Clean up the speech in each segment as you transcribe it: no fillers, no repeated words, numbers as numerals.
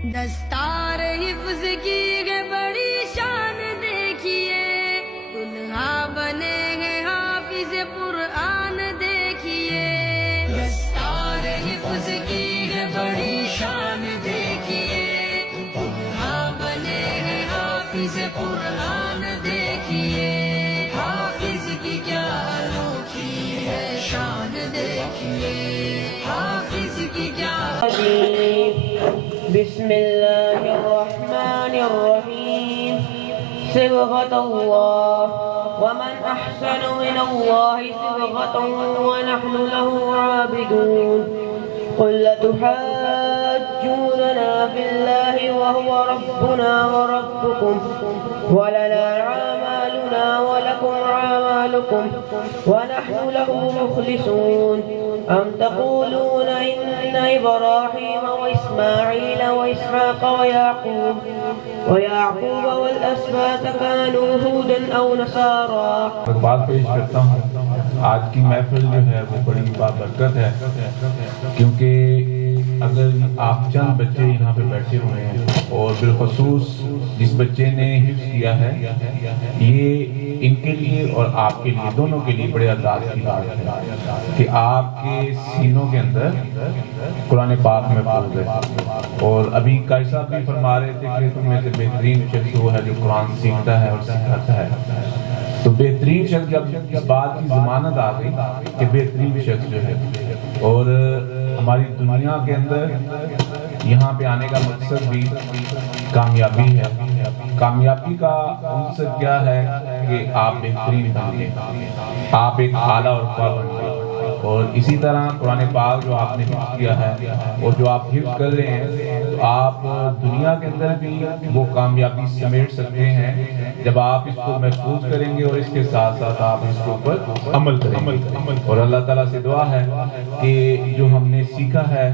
दस्तार हिफ्ज की है बड़ी शान देखिए, दुल्हा बने हैं हाफिज कुरान देखिए। दस्तार हिफ्ज की है बड़ी शान देखिए, दुल्हा बने हैं हाफिज कुरान देखिए। हाफिज की क्या अनोखी है शान देखिए, हाफिज की क्या। बिस्मिल्लाहिर्रहमानिर्रहीम। सिबगतल्लाह वमन अहसनु मिनल्लाहि सिबगतन व नहनु लहु आबिदून। कुल लतुहज्जूनना फिल्लाहि व हुवा रब्बुना व रब्बुकुम व लना आमालुना व लकुम आमालुकुम व नहनु लहु मुखलिसून। अम तक़ूलून इन्न इब्राहीम व इस्माईल व इसहाक़ व याक़ूब वल अस्बात कानू हूदन औ नसारा। बात पेश करता हूँ, आज की महफिल जो है वो बड़ी बाबरकत है, क्योंकि अगर आप चंद बच्चे यहाँ पे बैठे हुए हैं और बिलखसूस जिस बच्चे ने हिफ्ज़ किया है, ये इनके लिए और आपके लिए, दोनों के लिए बड़े अंदाज की बात है कि आपके सीनों के अंदर कुरान पाक में महफूज़ है। और अभी कायद साहब भी फरमा रहे थे कि तुम में से बेहतरीन शख्स वो है जो कुरान सीखता है और सिखाता है। तो बेहतरीन शख्स, जब इस बात की जमानत आ गई कि बेहतरीन शख्स जो है, और हमारी दुनिया के अंदर यहाँ पे आने का मकसद भी कामयाबी है। कामयाबी का मकसद क्या है कि आप बेहतरीन बने, आप एक आला और ख्वाब बन जाए। और इसी तरह कुरान पाक जो आपने हिफ्ज़ किया है और जो आप हिफ्ज़ कर रहे हैं, तो आप दुनिया के अंदर भी वो कामयाबी समेट सकते हैं जब आप इसको महसूस करेंगे और इसके साथ साथ आप इसके ऊपर अमल करेंगे। और अल्लाह ताला से दुआ है कि जो हमने सीखा है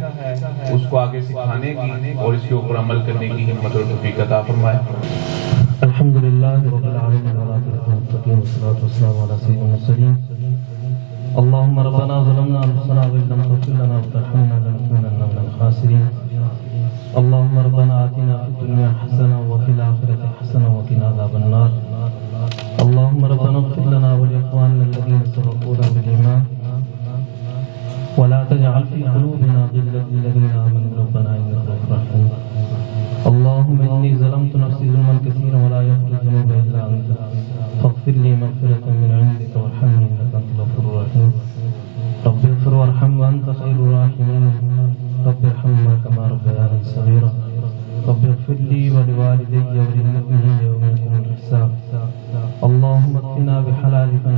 उसको आगे सिखाने की और इसके ऊपर अमल करने की हिम्मत और तौफीक अता फरमाए। अल्हम्दुलिल्लाह रब्बिल आलमीन वस्सलातु वस्सलामु अला सय्यिदिल मुरसलीन। अल्लाहुम्मा रब्बना ज़लमना अनफुसना व इन लम तग़फिर लना व तरहमना लनकूनन्ना मिनल खासिरीन। अल्लाहुम्मा रब्बना आतिना फिद दुनिया हसना व फिल आखिरति हसना व क़िना अज़ाबन नार। अल्लाहुम्मा रब्बना इग़फिर लना व लिइख़वानिना अल्लज़ीना सबक़ूना बिल ईमान व ला तजअल फ़ी क़ुलूबिना ग़िल्लन लिल्लज़ीना आमनू रब्बना इन्नका रऊफ़ुर रहीम। अल्लाहुम्मा इन्नी ज़लमतु नफ़्सी ज़ुल्मन कसीरन व ला यग़फ़िरु ज़ुनूबा इल्ला अंत फ़ग़फ़िर ली मग़फ़िरतन मिन इंदिका वरहमनी इन्नका अंतल गफ़ूरुर रहीम। रब्बि इग़फ़िर वरहम व अंत ख़ैरुर राहिमीन। रब्बि इरहम्हुमा कमा रब्बयानी सग़ीरा। रब्बि इग़फ़िर ली व लिवालिदैया व लिलमुअ्मिनीना यawma यक़ूमुल हिसाब। अल्लाहुम्मा अक्फ़िना बिहलालिका